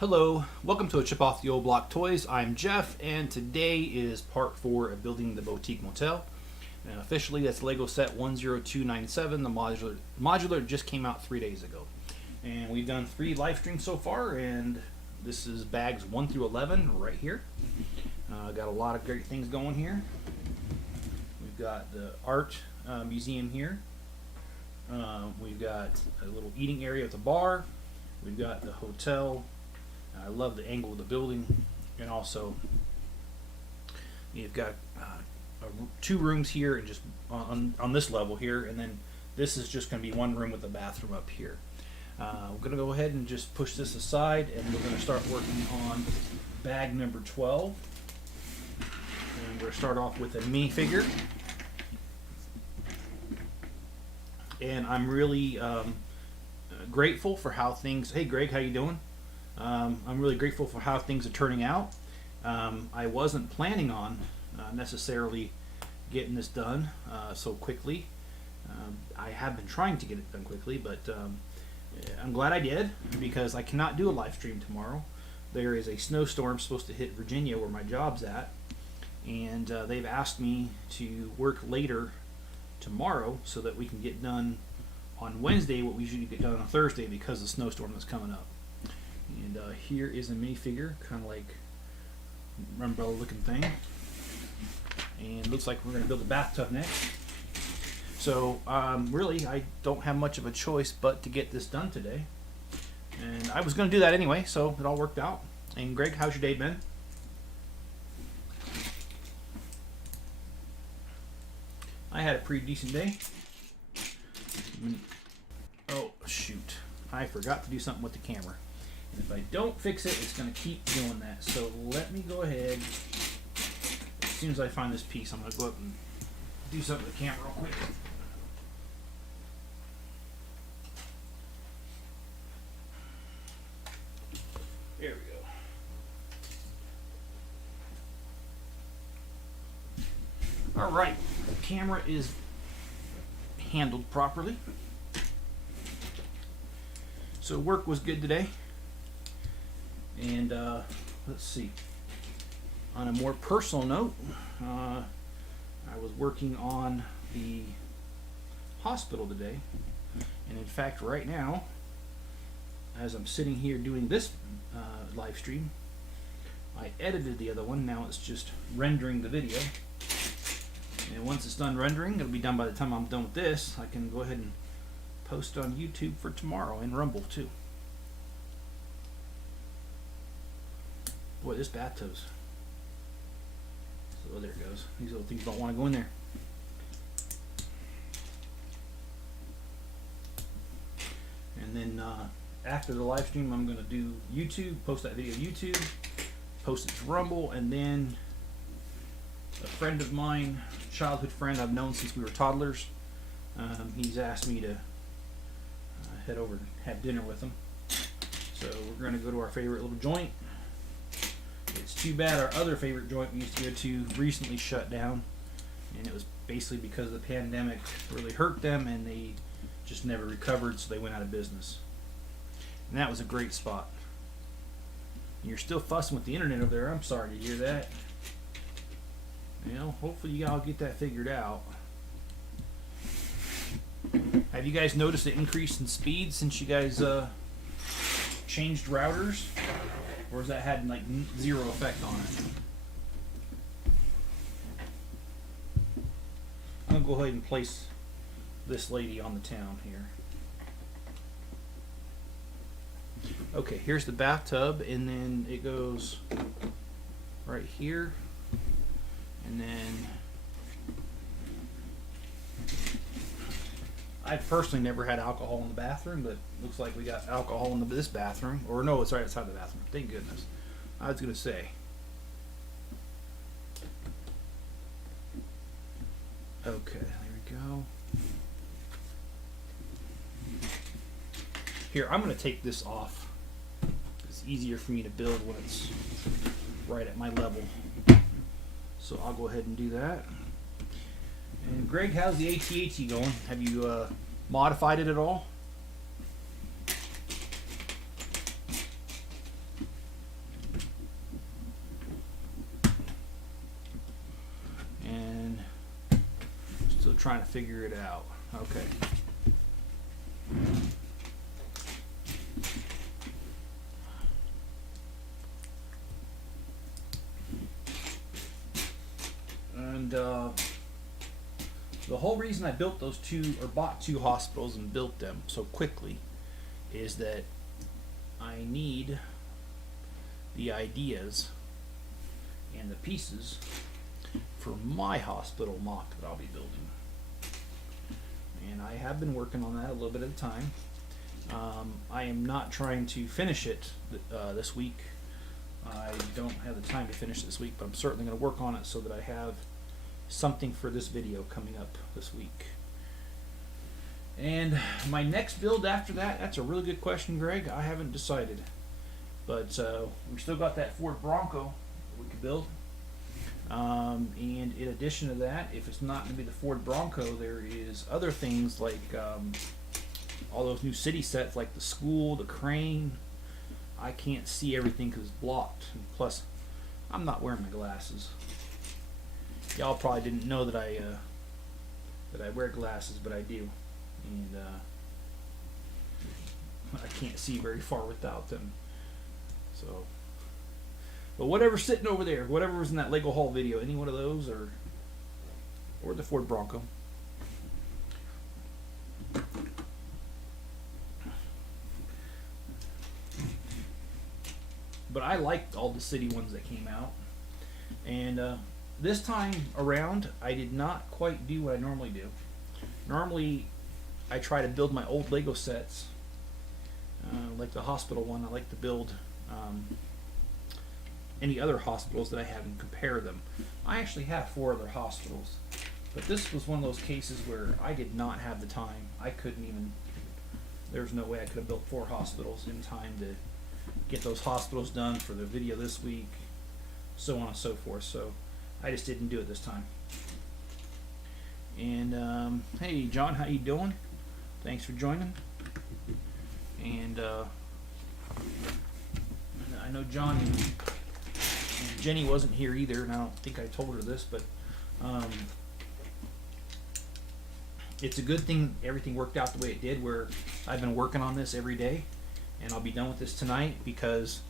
Hello, welcome to a Chip Off the Old Block Toys. I'm Jeff, and today is part 4 of building the Boutique Motel. Officially, that's Lego set 10297. The modular just came out 3 days ago. And we've done 3 live streams so far, and this is bags 1 through 11 right here. Got a lot of great things going here. We've got the art museum here. We've got a little eating area with a bar. We've got the hotel. I love the angle of the building, and also you've got 2 rooms here, and just on this level here, and then this is just going to be 1 room with a bathroom up here. We're going to go ahead and just push this aside, and we're going to start working on bag number 12. And we're going to start off with a minifigure, and I'm really grateful for how things. Hey, Greg, how you doing? I'm really grateful for how things are turning out. I wasn't planning on necessarily getting this done so quickly. I have been trying to get it done quickly, but I'm glad I did, because I cannot do a live stream tomorrow. There is a snowstorm supposed to hit Virginia, where my job's at, and they've asked me to work later tomorrow so that we can get done on Wednesday what we usually get done on Thursday, because the snowstorm is coming up. And here is a minifigure, kind of like umbrella looking thing. And it looks like we're going to build a bathtub next. So really, I don't have much of a choice but to get this done today. And I was going to do that anyway, so it all worked out. And Greg, how's your day been? I had a pretty decent day. Oh, shoot. I forgot to do something with the camera. And if I don't fix it, it's going to keep doing that. So let me go ahead. As soon as I find this piece, I'm going to go up and do something with the camera real quick. There we go. All right, the camera is handled properly. So work was good today. And let's see. On a more personal note, I was working on the hospital today, and in fact, right now, as I'm sitting here doing this live stream, I edited the other one. Now it's just rendering the video, and once it's done rendering, it'll be done by the time I'm done with this. I can go ahead and post on YouTube for tomorrow, and Rumble too. Boy, this bathtub's. So there it goes. These little things don't want to go in there. And then after the live stream, I'm going to do YouTube, post that video to YouTube, post it to Rumble, and then a friend of mine, childhood friend I've known since we were toddlers, he's asked me to head over and have dinner with him. So we're going to go to our favorite little joint. It's too bad our other favorite joint we used to go to recently shut down, and it was basically because the pandemic really hurt them, and they just never recovered, so they went out of business. And that was a great spot. And you're still fussing with the internet over there. I'm sorry to hear that. You know, hopefully you all get that figured out. Have you guys noticed an increase in speed since you guys changed routers? Or has that had like 0 effect on it? I'm going to go ahead and place this lady on the town here. Okay, here's the bathtub, and then it goes right here. And then I've personally never had alcohol in the bathroom, but looks like we got alcohol in this bathroom. Or no, it's right outside the bathroom. Thank goodness. I was going to say. Okay, there we go. Here, I'm going to take this off. It's easier for me to build when it's right at my level. So I'll go ahead and do that. And Greg, how's the AT-AT going? Have you modified it at all? trying to figure it out. Okay. And the whole reason I built those two, or bought two hospitals and built them so quickly, is that I need the ideas and the pieces for my hospital mock that I'll be building. And I have been working on that a little bit at a time. I am not trying to finish it this week. I don't have the time to finish this week, but I'm certainly going to work on it so that I have something for this video coming up this week. And my next build after that, that's a really good question, Greg. I haven't decided. But we still got that Ford Bronco that we could build. And in addition to that, if it's not going to be the Ford Bronco, there is other things like all those new city sets, like the school, the crane. I can't see everything because it's blocked. And plus, I'm not wearing my glasses. Y'all probably didn't know that I wear glasses, but I do, and I can't see very far without them. So, but whatever's sitting over there, whatever was in that Lego haul video, any one of those, or the Ford Bronco. But I liked all the city ones that came out, and this time around I did not quite do what I normally do. Normally I try to build my old Lego sets, like the hospital one. I like to build any other hospitals that I have and compare them. I actually have 4 other hospitals, but this was one of those cases where I did not have the time. I couldn't even, there's no way I could have built 4 hospitals in time to get those hospitals done for the video this week, so on and so forth. So I just didn't do it this time. And hey John, how you doing? Thanks for joining. And I know John and Jenny wasn't here either, and I don't think I told her this, but it's a good thing everything worked out the way it did, where I've been working on this every day, and I'll be done with this tonight, because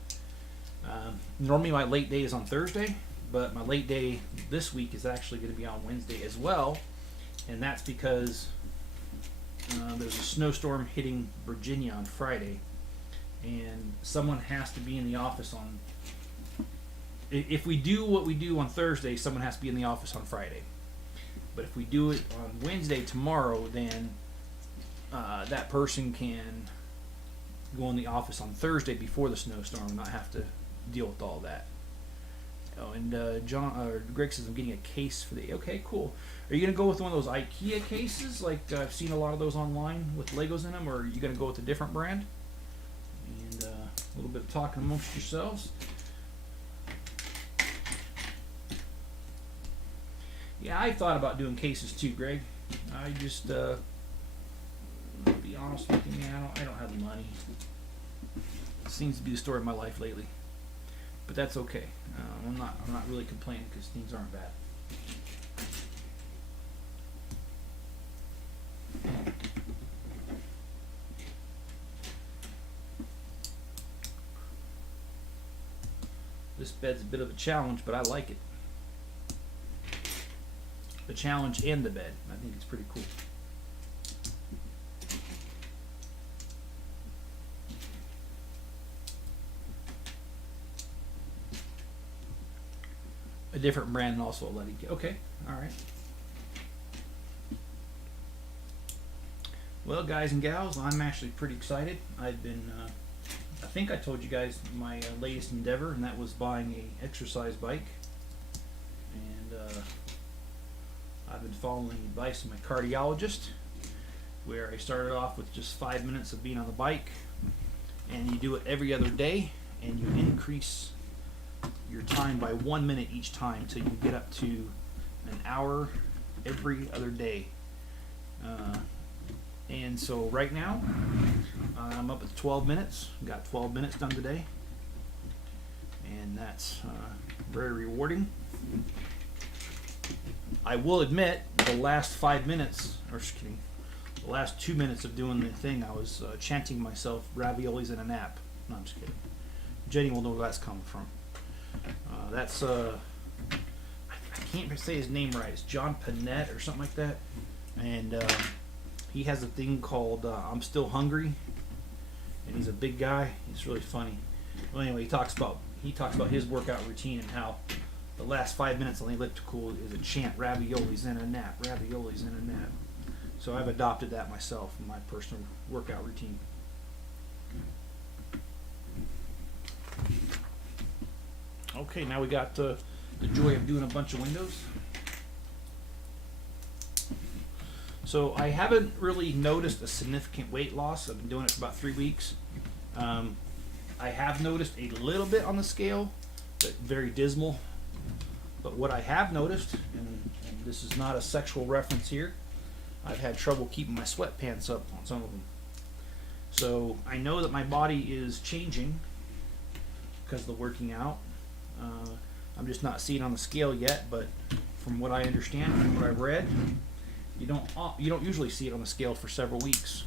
normally my late day is on Thursday, but my late day this week is actually going to be on Wednesday as well, and that's because there's a snowstorm hitting Virginia on Friday, and someone has to be in the office on, if we do what we do on Thursday, someone has to be in the office on Friday. But if we do it on Wednesday, tomorrow, then that person can go in the office on Thursday before the snowstorm and not have to deal with all that. Oh, and Greg says I'm getting a case for the. Okay, cool. Are you gonna go with one of those IKEA cases? Like I've seen a lot of those online with Legos in them, or are you gonna go with a different brand? And a little bit of talking amongst yourselves. Yeah, I thought about doing cases too, Greg. I just, to be honest with you, man, I don't have the money. It seems to be the story of my life lately, but that's okay. I'm not really complaining because things aren't bad. This bed's a bit of a challenge, but I like it. The challenge and the bed. I think it's pretty cool. A different brand and also a Letty. Okay, all right. Well, guys and gals, I'm actually pretty excited. I've been, I think I told you guys my latest endeavor, and that was buying a exercise bike. And I've been following the advice of my cardiologist, where I started off with just 5 minutes of being on the bike, and you do it every other day, and you increase your time by 1 minute each time till you get up to an hour every other day. And so right now I'm up at 12 minutes. Got 12 minutes done today, and that's very rewarding. I will admit, the last 5 minutes, or just kidding, the last 2 minutes of doing the thing, I was chanting myself raviolis in a nap. No, I'm just kidding. Jenny will know where that's coming from. That's, I can't say his name right. It's John Panette or something like that. And he has a thing called I'm Still Hungry. And he's a big guy. He's really funny. Well, anyway, he talks about his workout routine and how the last 5 minutes on the elliptical is a chant, raviolis in a nap, raviolis in a nap. So I've adopted that myself in my personal workout routine. Okay, now we got the joy of doing a bunch of windows. So I haven't really noticed a significant weight loss. I've been doing it for about 3 weeks. I have noticed a little bit on the scale, but very dismal. But what I have noticed, and this is not a sexual reference here, I've had trouble keeping my sweatpants up on some of them. So I know that my body is changing because of the working out. I'm just not seeing it on the scale yet, but from what I understand, from what I've read, you don't usually see it on the scale for several weeks.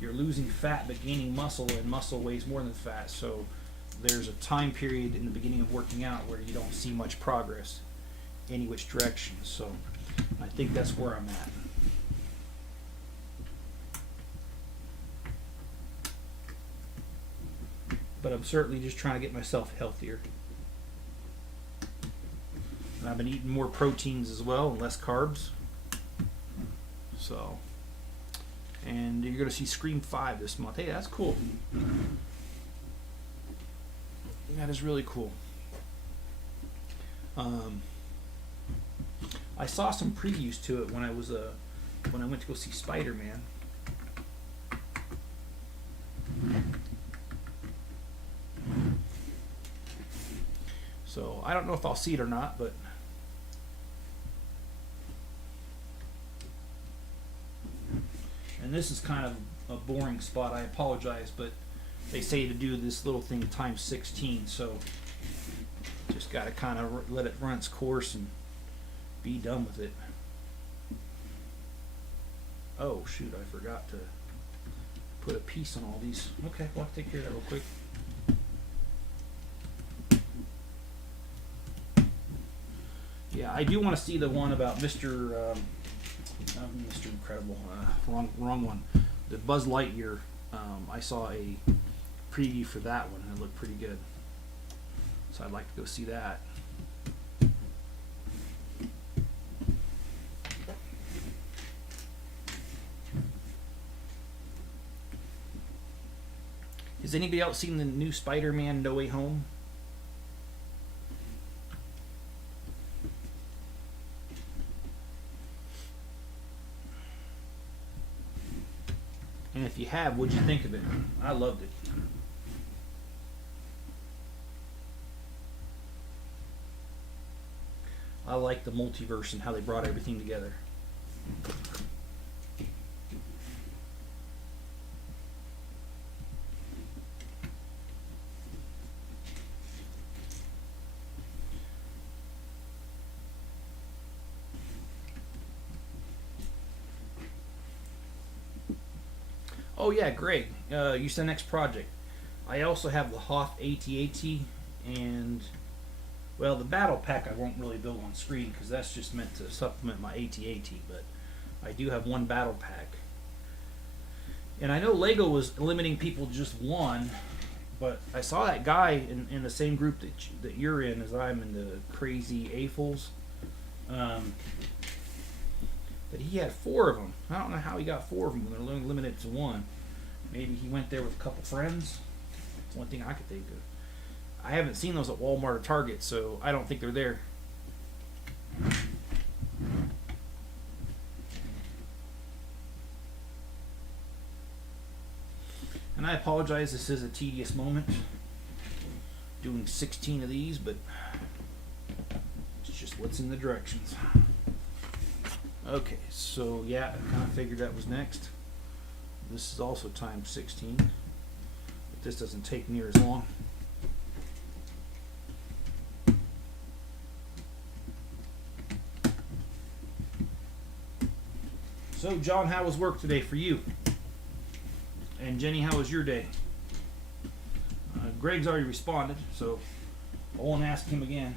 You're losing fat but gaining muscle, and muscle weighs more than fat. So there's a time period in the beginning of working out where you don't see much progress any which direction. So I think that's where I'm at. But I'm certainly just trying to get myself healthier. And I've been eating more proteins as well and less carbs. So, and you're going to see Scream 5 this month. Hey, that's cool. That is really cool. I saw some previews to it when I was when I went to go see Spider-Man. So I don't know if I'll see it or not, but and this is kind of a boring spot. I apologize, but they say to do this little thing times 16, so just got to kind of let it run its course and be done with it. Oh shoot, I forgot to put a piece on all these. Okay, well, I'll take care of that real quick. Yeah, I do want to see the one about Mr. Incredible. Wrong one. The Buzz Lightyear. I saw a preview for that one, and it looked pretty good. So I'd like to go see that. Has anybody else seen the new Spider-Man No Way Home? And if you have, what'd you think of it? I loved it. I like the multiverse and how they brought everything together. Oh yeah, Greg, you said next project. I also have the Hoth AT-AT and, well, the battle pack I won't really build on screen because that's just meant to supplement my AT-AT, but I do have one battle pack. And I know Lego was limiting people to just one, but I saw that guy in the same group that you're in as I'm in, the crazy AFOLs, that he had 4 of them. I don't know how he got 4 of them when they're only limited to one. Maybe he went there with a couple friends. That's one thing I could think of. I haven't seen those at Walmart or Target, so I don't think they're there. And I apologize, this is a tedious moment, doing 16 of these, but it's just what's in the directions. Okay, so yeah, I kind of figured that was next. This is also times 16, but this doesn't take near as long. So, John, how was work today for you? And Jenny, how was your day? Greg's already responded, so I won't ask him again.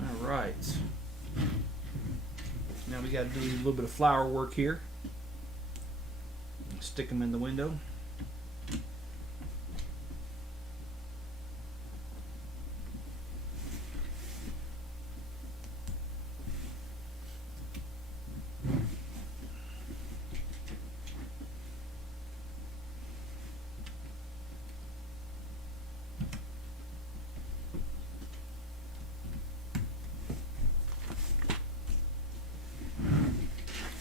All right. Now we got to do a little bit of flower work here. Stick them in the window.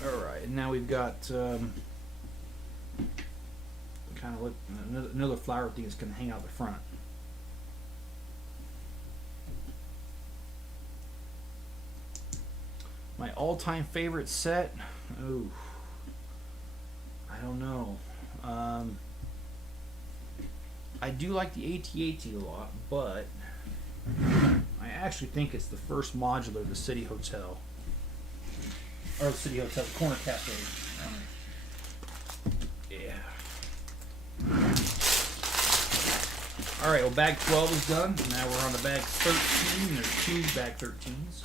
Alright, and now we've got kind of look another flower thing that's going to hang out the front. My all-time favorite set? Oh, I don't know. I do like the AT-AT a lot, but I actually think it's the first modular, the City Hotel. Or the City Hotel, the Corner Cafe. Yeah. Alright, well, bag 12 is done. Now we're on to bag 13. There's 2 bag 13s.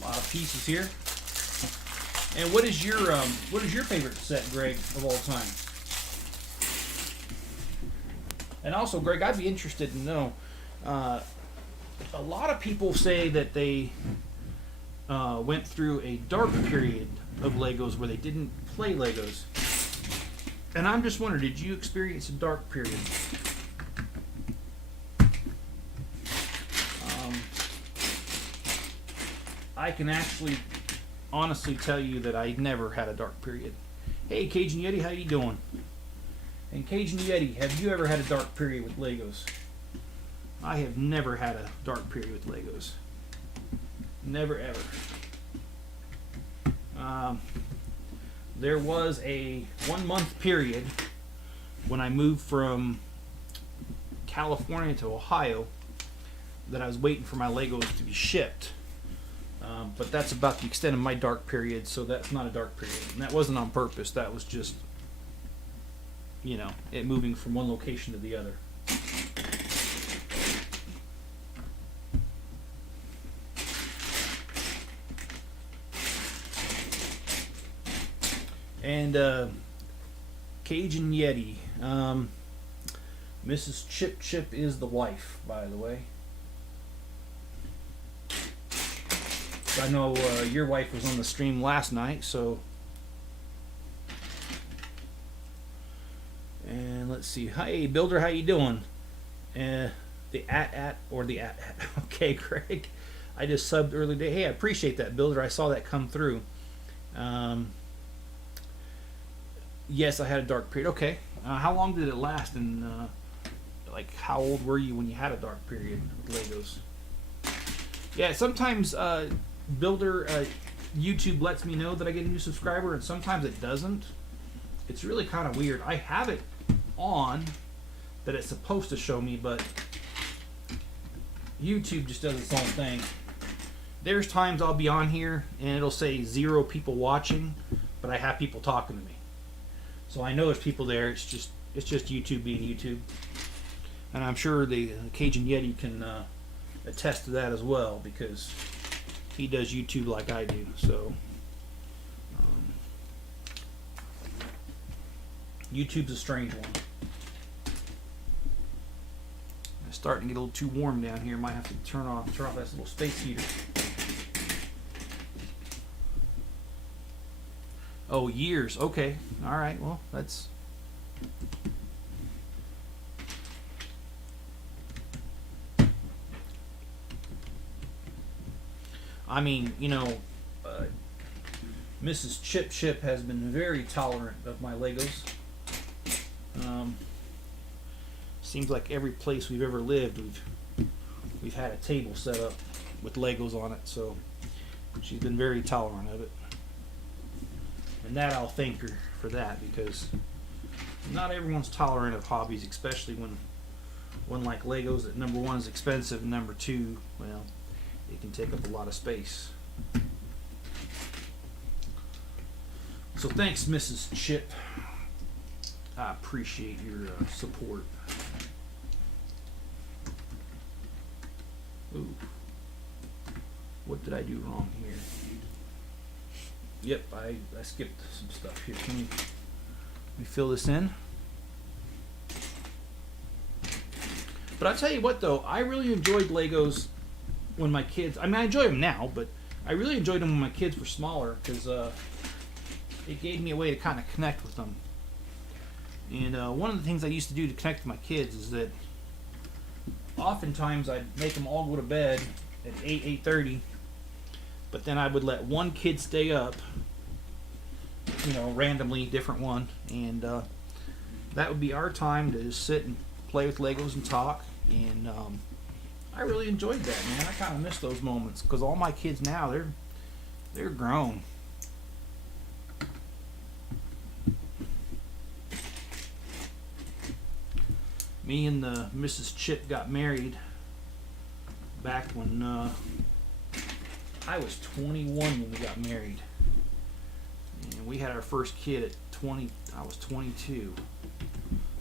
A lot of pieces here. And what is your favorite set, Greg, of all time? And also, Greg, I'd be interested to know, a lot of people say that they went through a dark period of Legos where they didn't play Legos. And I'm just wondering, did you experience a dark period? I can actually honestly tell you that I never had a dark period. Hey, Cajun Yeti, how you doing? And Cajun Yeti, have you ever had a dark period with Legos? I have never had a dark period with Legos. Never ever. There was a 1 month period when I moved from California to Ohio that I was waiting for my Legos to be shipped. But that's about the extent of my dark period, so that's not a dark period. And that wasn't on purpose. That was just, you know, it moving from one location to the other. And Cajun Yeti. Mrs. Chip Chip is the wife, by the way. I know your wife was on the stream last night, so. And let's see. Hi, Builder, how you doing? The at or the at. Okay, Greg. I just subbed early day. Hey, I appreciate that, Builder. I saw that come through. Yes, I had a dark period. Okay. How long did it last? And like, how old were you when you had a dark period with Legos? Yeah, sometimes Builder YouTube lets me know that I get a new subscriber, and sometimes it doesn't. It's really kind of weird. I have it on that it's supposed to show me, but YouTube just does its own thing. There's times I'll be on here and it'll say 0 people watching, but I have people talking to me. So I know there's people there. It's just YouTube being YouTube. And I'm sure the Cajun Yeti can attest to that as well, because he does YouTube like I do. So YouTube's a strange one. It's starting to get a little too warm down here. Might have to turn off that little space heater. Oh, years. Okay. All right. Well, that's. I mean, you know, Mrs. Chip Chip has been very tolerant of my Legos. Seems like every place we've ever lived, we've had a table set up with Legos on it, so she's been very tolerant of it. And that I'll thank her for that, because not everyone's tolerant of hobbies, especially when one like Legos, that number one is expensive, and number two, well, it can take up a lot of space. So thanks, Mrs. Chip. I appreciate your support. Ooh. What did I do wrong here? Yep, I skipped some stuff here. Let me fill this in. But I'll tell you what, though, I really enjoyed Legos when my kids... I mean, I enjoy them now, but I really enjoyed them when my kids were smaller, because it gave me a way to kind of connect with them. And one of the things I used to do to connect with my kids is that oftentimes I'd make them all go to bed at 8:30, but then I would let one kid stay up, randomly, different one, and that would be our time to just sit and play with Legos and talk. And I really enjoyed that, man. I kind of miss those moments, because all my kids now, they're grown. Me and Mrs. Chip got married back when I was 21 when we got married. And we had our first kid at 20. I was 22.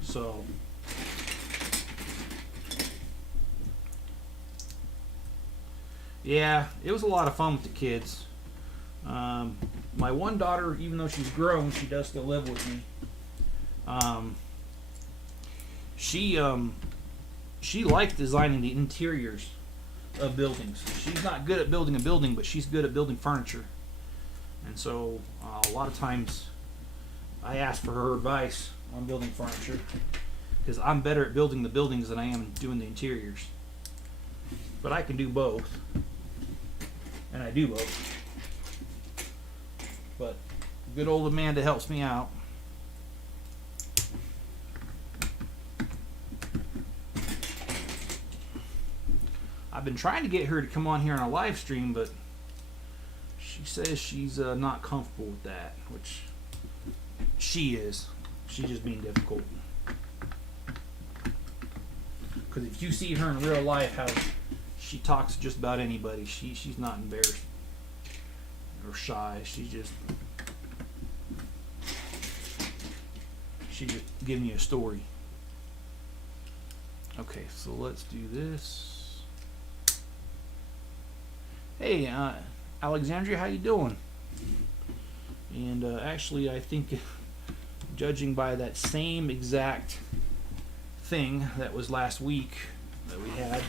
So yeah, it was a lot of fun with the kids. My one daughter, even though she's grown, she does still live with me. She likes designing the interiors of buildings. She's not good at building a building, but she's good at building furniture. And so a lot of times I ask for her advice on building furniture, because I'm better at building the buildings than I am doing the interiors. But I can do both, and I do both. But good old Amanda helps me out. I've been trying to get her to come on here on a live stream, but she says she's not comfortable with that, which she is. She's just being difficult. Because if you see her in real life, how she talks to just about anybody, she's not embarrassed or shy. She's just giving you a story. Okay, so let's do this. Hey, Alexandria, how you doing? And actually, I think, judging by that same exact thing that was last week that we had,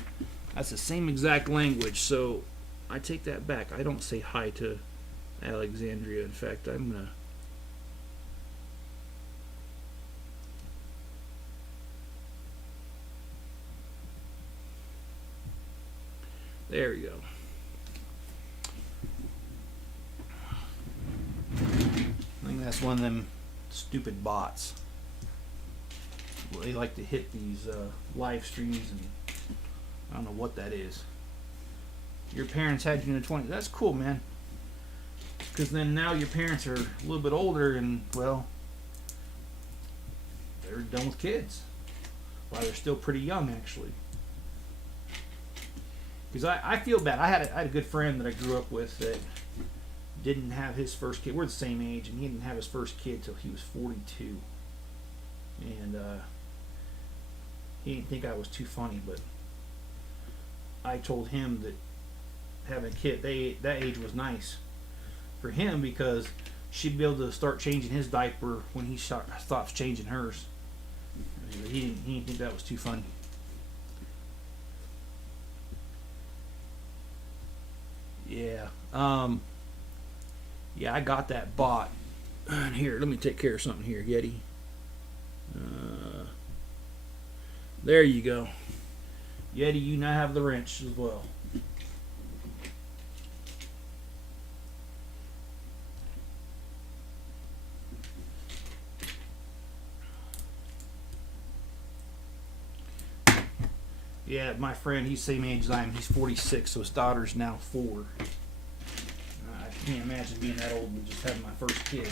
that's the same exact language. So I take that back. I don't say hi to Alexandria. In fact, I'm gonna. There we go. I think that's one of them stupid bots. Well, they like to hit these live streams, and I don't know what that is. Your parents had you in the 20s. That's cool, man. Because then now your parents are a little bit older, and, well, they're done with kids. While they're still pretty young, actually. Because I feel bad. I had a good friend that I grew up with that didn't have his first kid. We're the same age, and he didn't have his first kid till he was 42. And he didn't think I was too funny, but I told him that having a kid that age was nice for him, because she'd be able to start changing his diaper when he stops changing hers. He didn't think that was too funny. Yeah. Yeah, I got that bot. Here, let me take care of something here, Yeti. There you go. Yeti, you now have the wrench as well. Yeah, my friend, he's the same age as I am. He's 46, so his daughter's now 4. I can't imagine being that old and just having my first kid.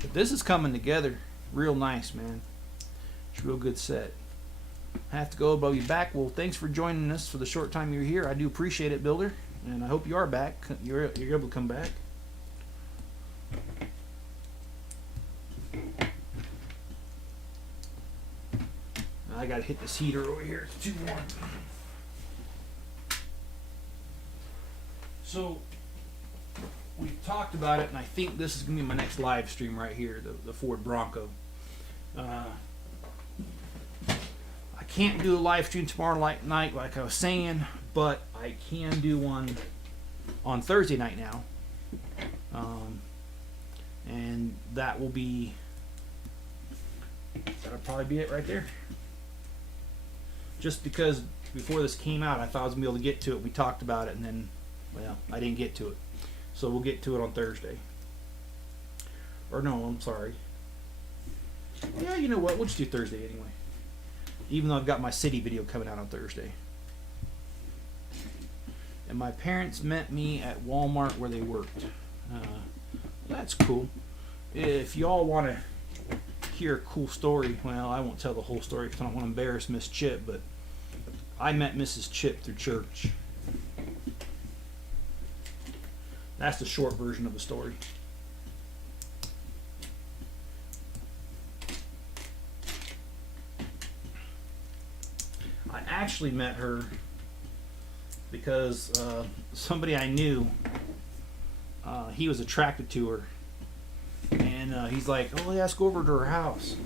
But this is coming together real nice, man. It's a real good set. I have to go, but I'll be back. Well, thanks for joining us for the short time you're here. I do appreciate it, Builder, and I hope you are back. You're able to come back. I gotta hit this heater over here. It's too warm. So we've talked about it, and I think this is gonna be my next live stream right here, the Ford Bronco. I can't do a live stream tomorrow night like I was saying, but I can do one on Thursday night now. And that'll probably be it right there. Just because before this came out, I thought I was going to be able to get to it. We talked about it, and then, well, I didn't get to it. So we'll get to it on Thursday. Or no, I'm sorry. Yeah, you know what? We'll just do Thursday anyway. Even though I've got my city video coming out on Thursday. And my parents met me at Walmart where they worked. That's cool. If y'all want to hear a cool story, well, I won't tell the whole story because I don't want to embarrass Miss Chip, but I met Mrs. Chip through church. That's the short version of the story. I actually met her because somebody I knew, he was attracted to her. And he's like, oh yeah, let's go over to her house.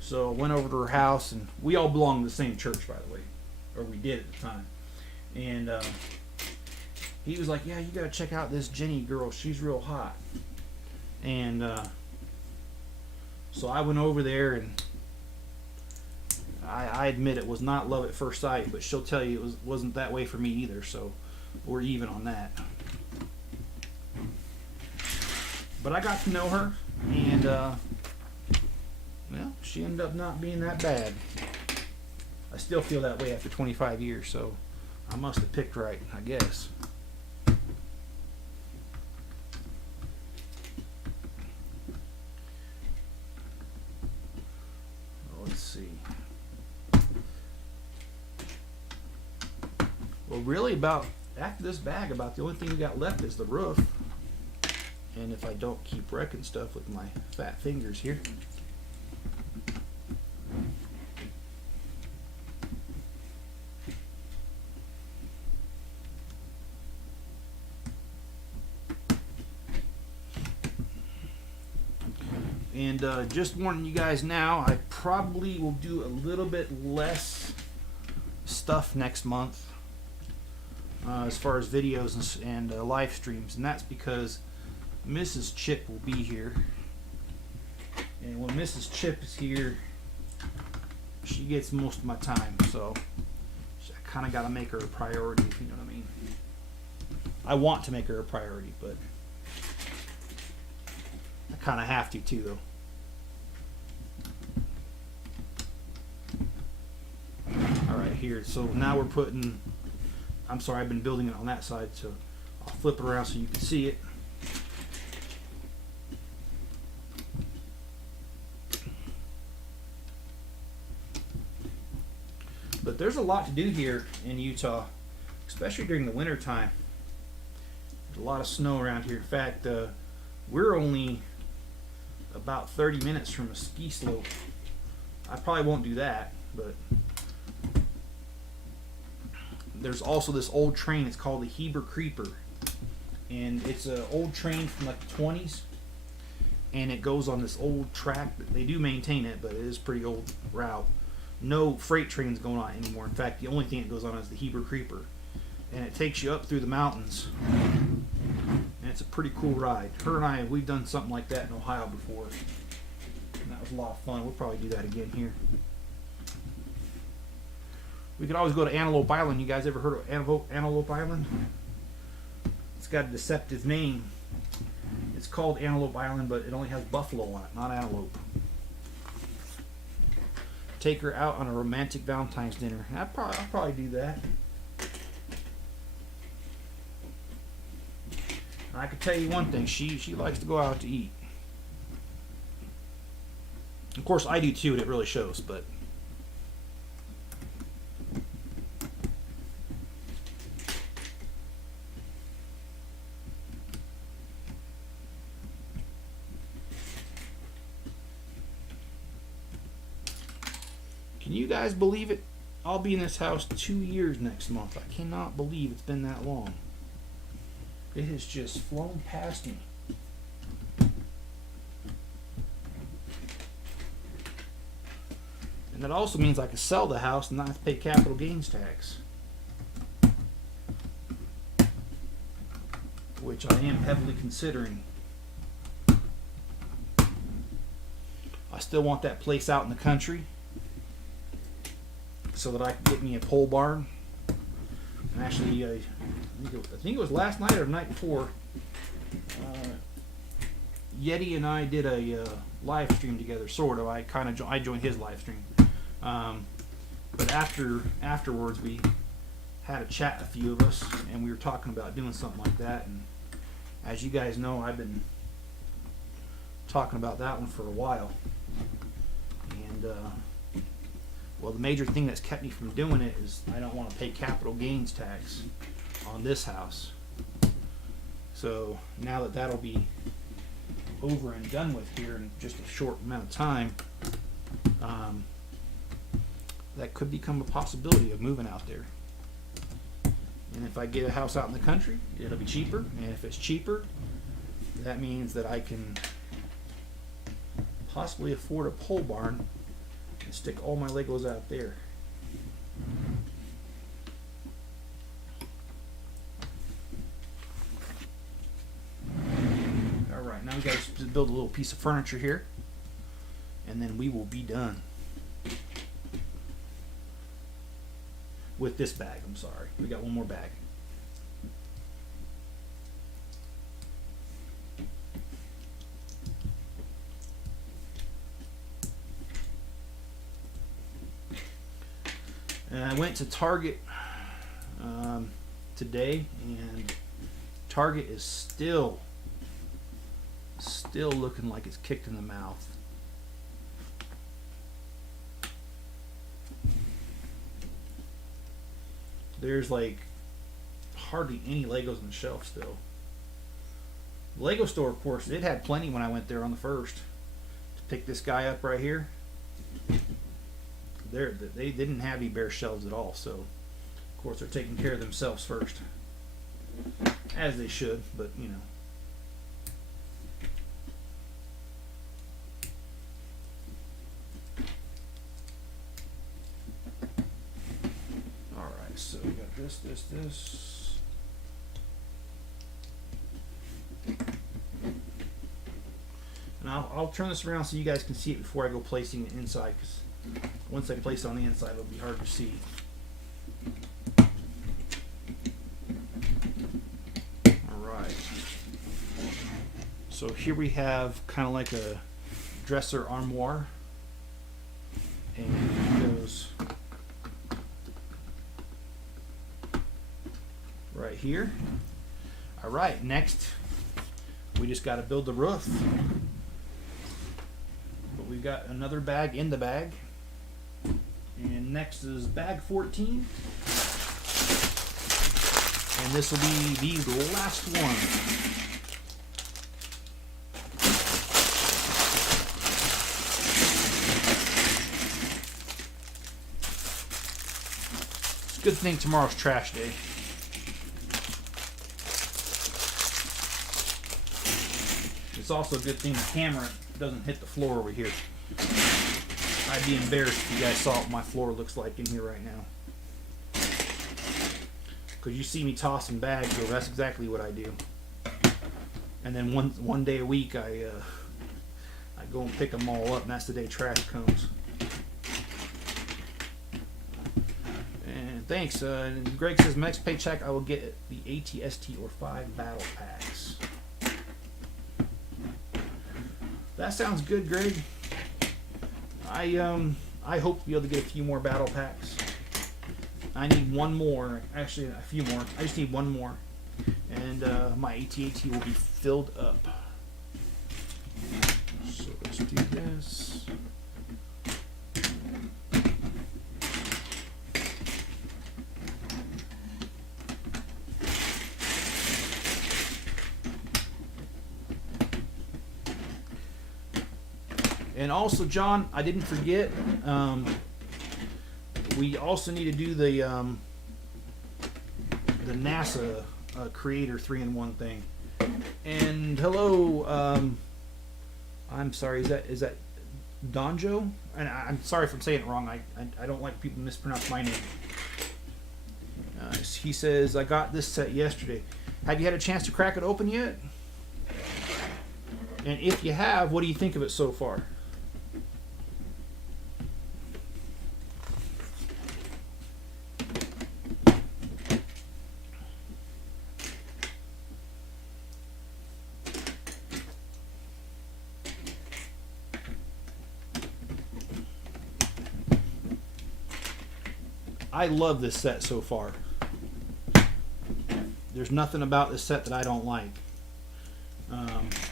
So I went over to her house, and we all belonged to the same church, by the way. Or we did at the time. And he was like, yeah, you gotta check out this Jenny girl. She's real hot. And so I went over there, and I admit it was not love at first sight, but she'll tell you it wasn't that way for me either. So we're even on that. But I got to know her, and well, she ended up not being that bad. I still feel that way after 25 years, so I must have picked right, I guess. Let's see. Well, really, after this bag, about the only thing we got left is the roof. And if I don't keep wrecking stuff with my fat fingers here. And just warning you guys now, I probably will do a little bit less stuff next month as far as videos and live streams. And that's because Mrs. Chip will be here, and when Mrs. Chip is here, she gets most of my time, so I kind of got to make her a priority, if you know what I mean. I want to make her a priority, but I kind of have to too, though. Alright, here, so now we're putting, I'm sorry, I've been building it on that side, so I'll flip it around so you can see it. But there's a lot to do here in Utah, especially during the winter time. There's a lot of snow around here. In fact, we're only about 30 minutes from a ski slope. I probably won't do that, but there's also this old train. It's called the Heber Creeper, and it's an old train from like the 20s, and it goes on this old track. They do maintain it, but it is a pretty old route. No freight trains going on anymore. In fact, the only thing that goes on is the Heber Creeper, and it takes you up through the mountains, and it's a pretty cool ride. Her and I, we've done something like that in Ohio before, and that was a lot of fun. We'll probably do that again here. We could always go to Antelope Island. You guys ever heard of Antelope Island? It's got a deceptive name. It's called Antelope Island, but it only has buffalo on it, not antelope. take her out on a romantic Valentine's dinner. I'll probably do that. I can tell you one thing, she likes to go out to eat. Of course, I do too, and it really shows, but can you guys believe it? I'll be in this house 2 years next month. I cannot believe it's been that long. It has just flown past me. And that also means I can sell the house and not have to pay capital gains tax, which I am heavily considering. I still want that place out in the country so that I can get me a pole barn. And actually, I think it was last night or the night before, Yeti and I did a live stream together, sort of. I joined his live stream. But afterwards we had a chat, a few of us, and we were talking about doing something like that. And as you guys know, I've been talking about that one for a while. And well, the major thing that's kept me from doing it is I don't want to pay capital gains tax on this house. So now that that'll be over and done with here in just a short amount of time, that could become a possibility of moving out there. And if I get a house out in the country, it'll be cheaper. And if it's cheaper, that means that I can possibly afford a pole barn and stick all my Legos out there. Alright, now we gotta just build a little piece of furniture here, and then we will be done. With this bag, I'm sorry. We got one more bag. And I went to Target today, and Target is still looking like it's kicked in the mouth. There's like hardly any Legos on the shelf still. The Lego store, of course, it had plenty when I went there on the first. To pick this guy up right here, they didn't have any bare shelves at all, so of course they're taking care of themselves first, as they should, but you know. Alright, so we got this. And I'll turn this around so you guys can see it before I go placing it inside, because once I place it on the inside, it'll be hard to see. Alright. So here we have kind of like a dresser armoire. And it goes right here. Alright, next we just got to build the roof. But we've got another bag in the bag. And next is bag 14. And this will be the last one. It's a good thing tomorrow's trash day. It's also a good thing the camera doesn't hit the floor over here. I'd be embarrassed if you guys saw what my floor looks like in here right now. Because you see me tossing bags, so that's exactly what I do. And then one day a week, I go and pick them all up, and that's the day trash comes. And thanks. And Greg says, next paycheck I will get the ATST or 5 battle packs. That sounds good, Greg. I I hope to be able to get a few more battle packs. I need one more. Actually, a few more. I just need one more. And my AT-AT will be filled up. So let's do this. And also, John, I didn't forget, we also need to do the NASA Creator 3-in-1 thing. And hello, I'm sorry, is that Donjo? And I'm sorry if I'm saying it wrong. I don't like people mispronounce my name. He says, I got this set yesterday. Have you had a chance to crack it open yet? And if you have, what do you think of it so far? I love this set so far. There's nothing about this set that I don't like.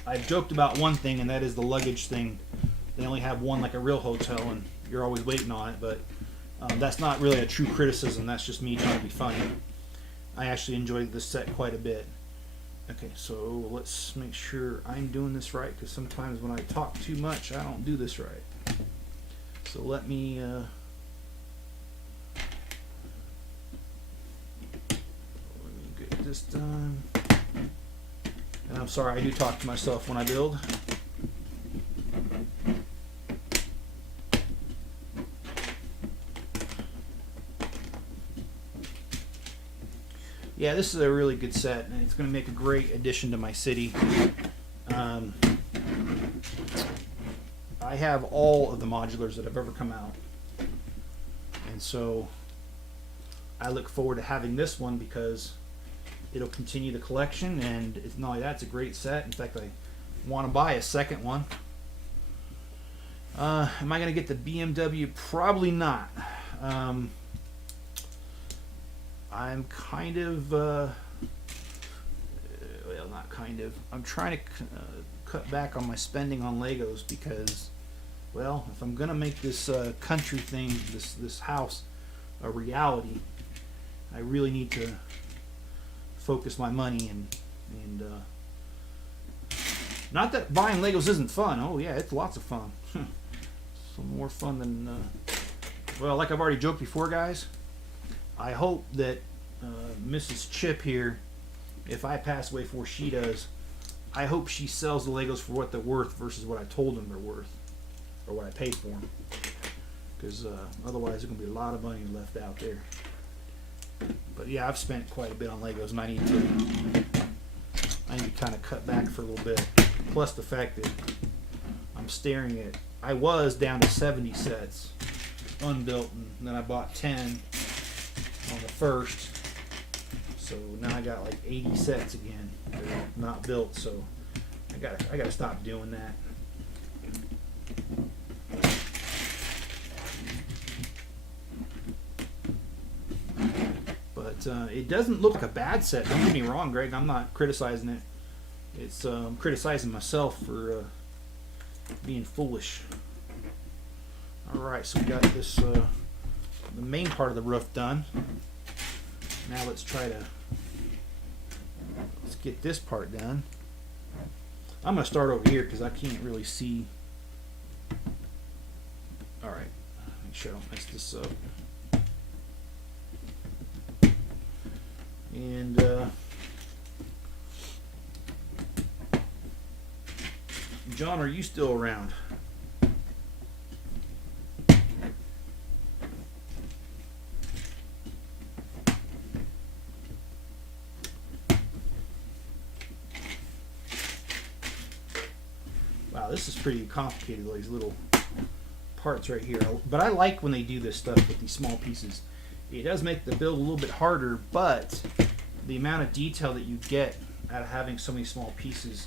I've joked about one thing, and that is the luggage thing. They only have one like a real hotel, and you're always waiting on it, but that's not really a true criticism. That's just me trying to be funny. I actually enjoyed this set quite a bit. Okay, so let's make sure I'm doing this right, because sometimes when I talk too much, I don't do this right. So let me... this done. And I'm sorry, I do talk to myself when I build. Yeah, this is a really good set, and it's going to make a great addition to my city. I have all of the modulars that have ever come out, and so I look forward to having this one because it'll continue the collection, and it's not only that, it's a great set. In fact, I want to buy a second one. Am I going to get the BMW? Probably not. I'm kind of, well, not kind of. I'm trying to cut back on my spending on Legos because, well, if I'm going to make this country thing, this house, a reality, I really need to focus my money and not that buying Legos isn't fun. Oh yeah, it's lots of fun. Some more fun than well, like I've already joked before, guys. I hope that Mrs. Chip here, if I pass away before she does, I hope she sells the Legos for what they're worth versus what I told them they're worth or what I paid for them, because otherwise there's gonna be a lot of money left out there. But yeah, I've spent quite a bit on Legos, and I need to kind of cut back for a little bit. Plus the fact that I'm staring at, I was down to 70 sets unbuilt, and then I bought 10 on the first. So now I got like 80 sets again that are not built. So I gotta stop doing that. It doesn't look like a bad set. Don't get me wrong, Greg. I'm not criticizing it. It's I'm criticizing myself for being foolish. All right, so we got this the main part of the roof done. Now let's get this part done. I'm gonna start over here because I can't really see. All right, make sure I don't mess this up. And John, are you still around? Wow, this is pretty complicated, these little parts right here. But I like when they do this stuff with these small pieces. It does make the build a little bit harder, but the amount of detail that you get out of having so many small pieces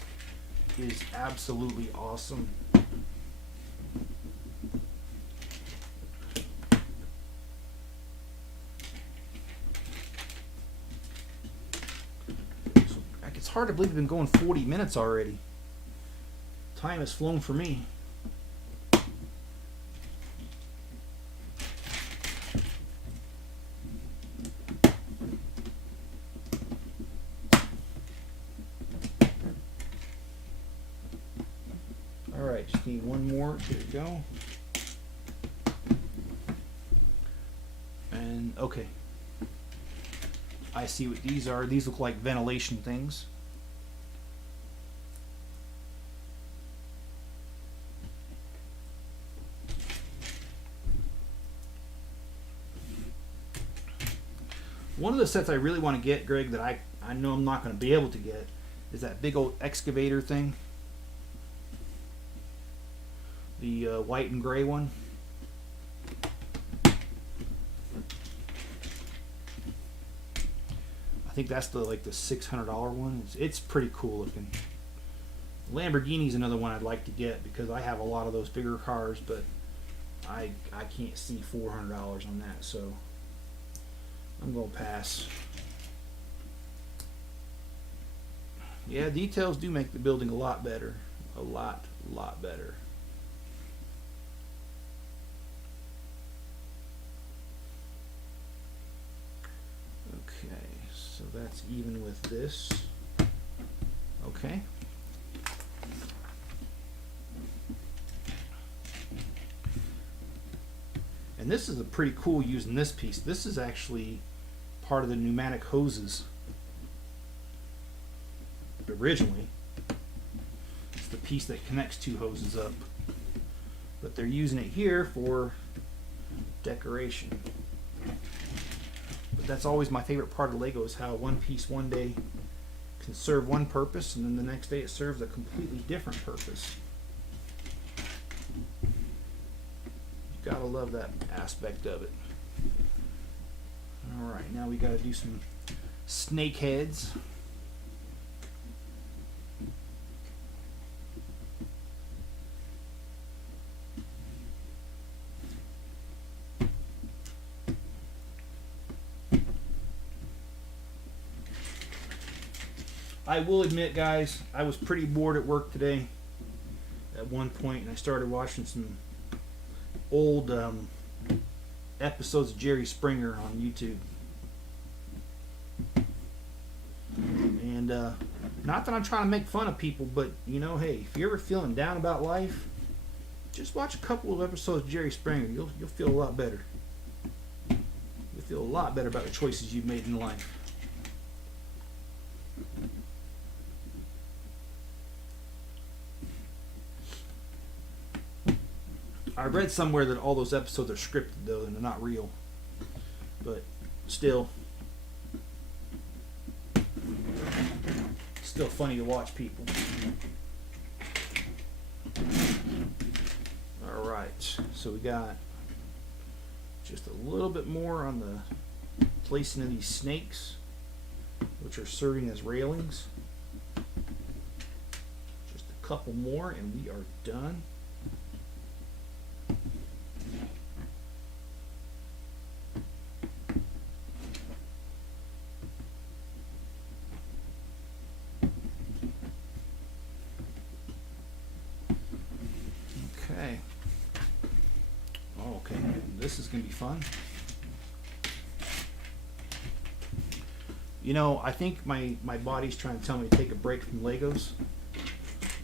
is absolutely awesome. hard to believe we've been going 40 minutes already. Time has flown for me. Alright, just need one more. Here we go. And okay. I see what these are. These look like ventilation things. One of the sets I really want to get, Greg, that I know I'm not going to be able to get is that big old excavator thing. The white and gray one. I think that's the $600 one. It's pretty cool looking. Lamborghini's another one I'd like to get because I have a lot of those bigger cars, but I can't see $400 on that, so I'm gonna pass. Yeah, details do make the building a lot better. A lot better. Okay, so that's even with this. Okay. And this is a pretty cool using this piece. This is actually part of the pneumatic hoses. Originally, it's the piece that connects two hoses up. But they're using it here for decoration. But that's always my favorite part of Lego, is how one piece one day can serve one purpose and then the next day it serves a completely different purpose. You gotta love that aspect of it. Alright, now we gotta do some snake heads. I will admit, guys, I was pretty bored at work today at one point, and I started watching some old episodes of Jerry Springer on YouTube. And not that I'm trying to make fun of people, but you know, hey, if you're ever feeling down about life, just watch a couple of episodes of Jerry Springer. You'll feel a lot better. You'll feel a lot better about the choices you've made in life. I read somewhere that all those episodes are scripted, though, and they're not real. But still funny to watch people. Alright, so we got just a little bit more on the placing of these snakes, which are serving as railings. Just a couple more and we are done. Okay. Oh, okay. This is going to be fun. You know, I think my body's trying to tell me to take a break from Legos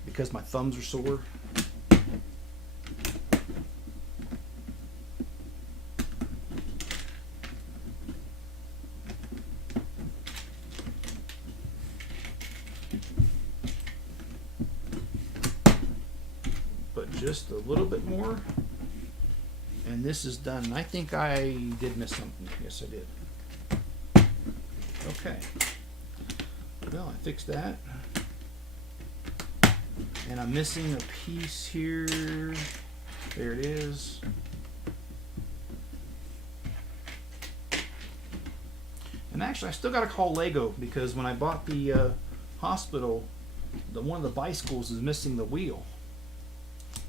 because my thumbs are sore. Just a little bit more and this is done. And I think I did miss something. Yes, I did. Okay, well, I fixed that and I'm missing a piece here. There it is. And actually I still got to call Lego because when I bought the hospital, one of the bicycles is missing the wheel.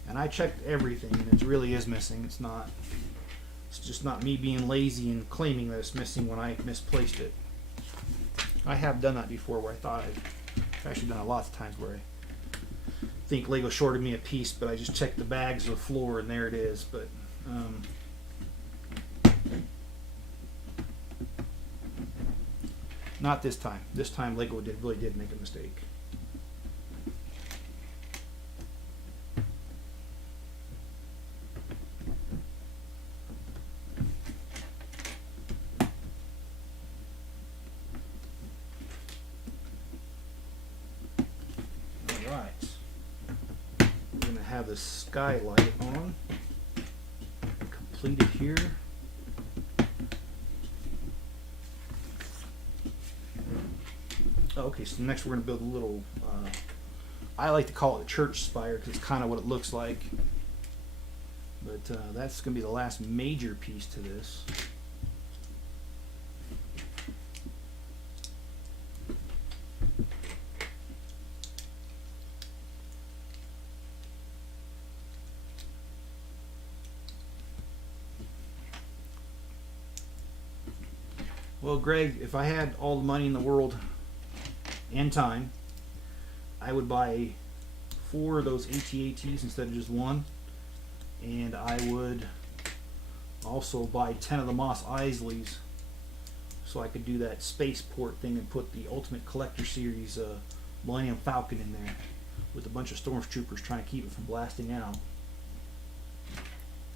And I checked everything, and it really is missing. It's just not me being lazy and claiming that it's missing when I misplaced it. I have done that before where I thought I've actually done it lots of times where I think Lego shorted me a piece, but I just checked the bags of the floor and there it is. But not this time. This time Lego really did make a mistake. Have the skylight on, completed here. Okay, so next we're going to build a little, I like to call it a church spire because it's kind of what it looks like, but that's going to be the last major piece to this. Well, Greg, if I had all the money in the world and time, I would buy 4 of those AT-ATs instead of just 1. And I would also buy 10 of the Mos Eisleys so I could do that spaceport thing and put the Ultimate Collector Series Millennium Falcon in there with a bunch of stormtroopers trying to keep it from blasting out.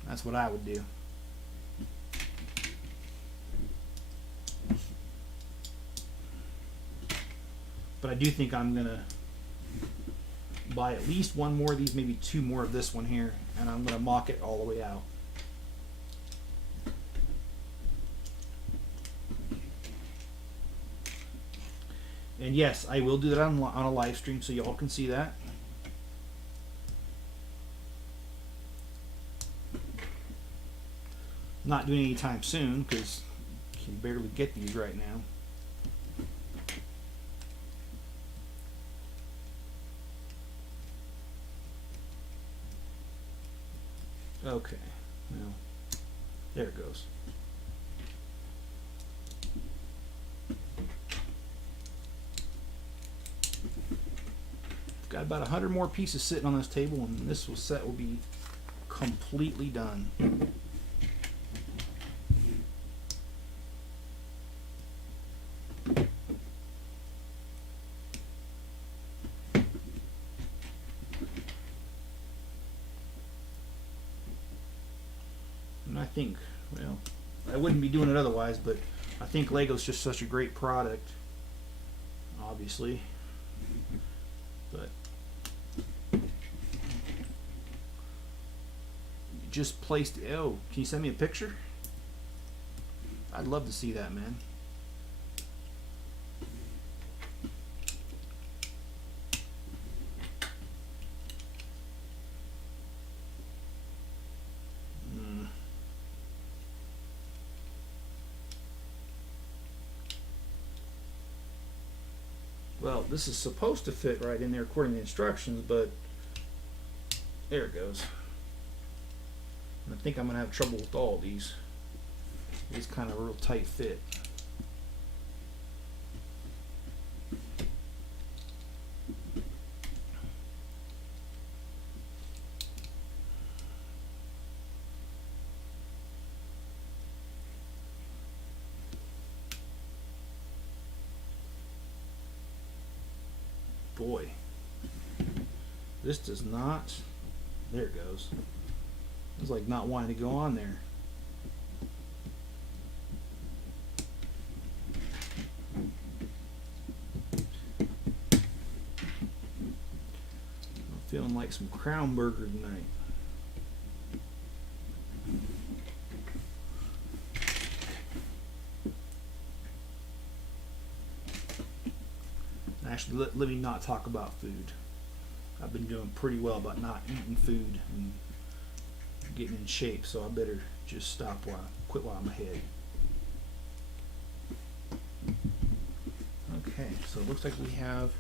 That's what I would do. But I do think I'm going to buy at least 1 more of these, maybe 2 more of this one here, and I'm going to mock it all the way out. And yes, I will do that on a live stream so y'all can see that. Not doing it anytime soon because you can barely get these right now. Okay, well, there it goes. Got about 100 more pieces sitting on this table, and this set will be completely done. And I think, well, I wouldn't be doing it otherwise, but I think Lego's just such a great product, obviously. But just placed. Oh, can you send me a picture? I'd love to see that, man. Well, this is supposed to fit right in there according to the instructions, but there it goes. I think I'm going to have trouble with all these. It's kind of a real tight fit. Boy, this does not. There it goes. It's like not wanting to go on there. I'm feeling like some Crown Burger tonight. Actually, let me not talk about food. I've been doing pretty well about not eating food and getting in shape, so I better just quit while I'm ahead. Okay, so it looks like we have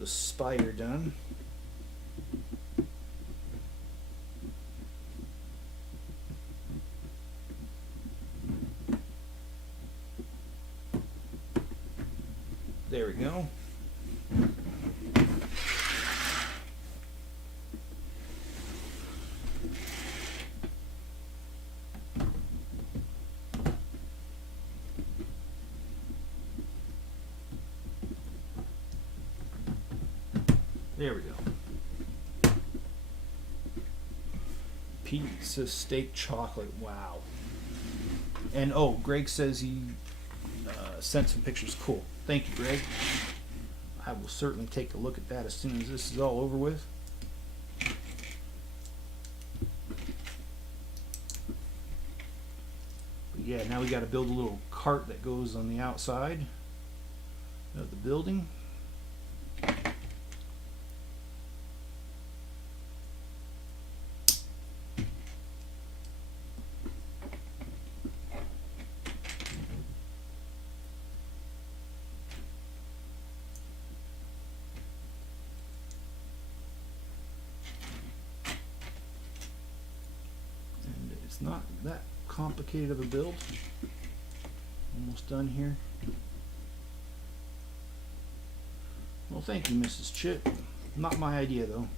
the spider done. There we go. There we go. Pizza, steak, chocolate. Wow. And oh, Greg says he sent some pictures. Cool. Thank you, Greg. I will certainly take a look at that as soon as this is all over with. But yeah, now we got to build a little cart that goes on the outside of the building. It's not that complicated of a build. Almost done here. Well, thank you, Mrs. Chip. Not my idea, though.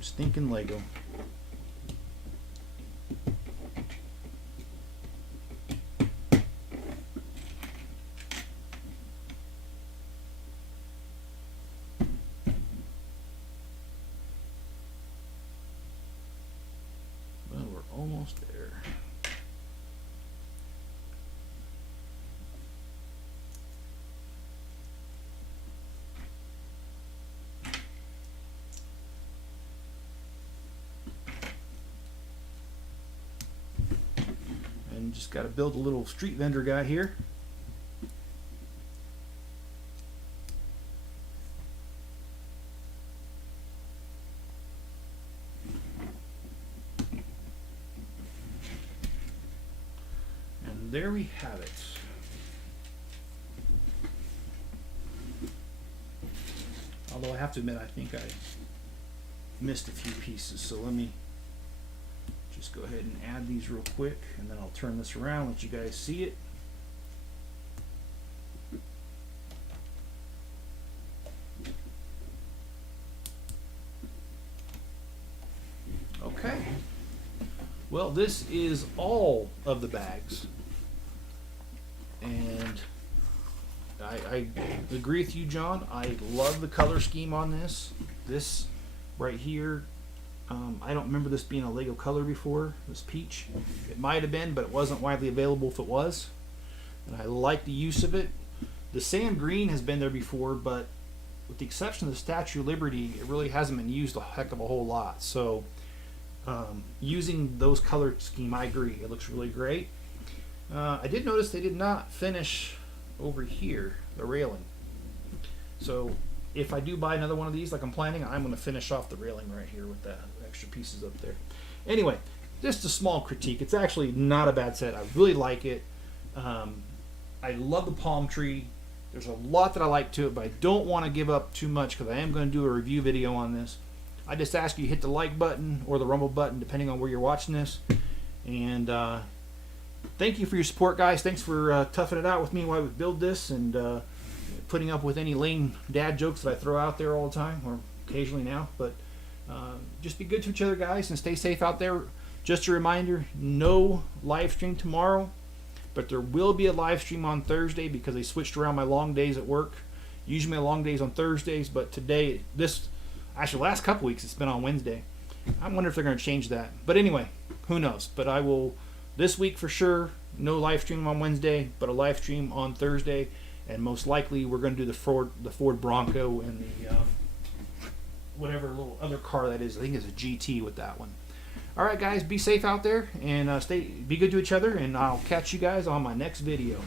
Stinking Lego. Almost there. And just got to build a little street vendor guy here. There we have it. Although I have to admit, I think I missed a few pieces, so let me just go ahead and add these real quick, and then I'll turn this around, let you guys see it. Okay. Well, this is all of the bags. And I agree with you, John. I love the color scheme on this. This right here, I don't remember this being a Lego color before, this peach. It might have been, but it wasn't widely available if it was. And I like the use of it. The sand green has been there before, but with the exception of the Statue of Liberty, it really hasn't been used a heck of a whole lot. So using those color scheme, I agree. It looks really great. I did notice they did not finish over here, the railing. So if I do buy another one of these like I'm planning, I'm going to finish off the railing right here with the extra pieces up there. Anyway, just a small critique. It's actually not a bad set. I really like it. I love the palm tree. There's a lot that I like to it, but I don't want to give up too much because I am going to do a review video on this. I just ask you to hit the like button or the rumble button depending on where you're watching this. And thank you for your support, guys. Thanks for toughing it out with me while we build this and putting up with any lame dad jokes that I throw out there all the time, or occasionally now. But just be good to each other, guys, and stay safe out there. Just a reminder, no live stream tomorrow, but there will be a live stream on Thursday because they switched around my long days at work. Usually my long days on Thursdays, but today, actually last couple weeks, it's been on Wednesday. I wonder if they're going to change that. But anyway, who knows? But I will... This week for sure, no live stream on Wednesday, but a live stream on Thursday, and most likely we're going to do the Ford Bronco and the whatever little other car that is. I think it's a GT with that one. All right, guys, be safe out there and be good to each other, and I'll catch you guys on my next video.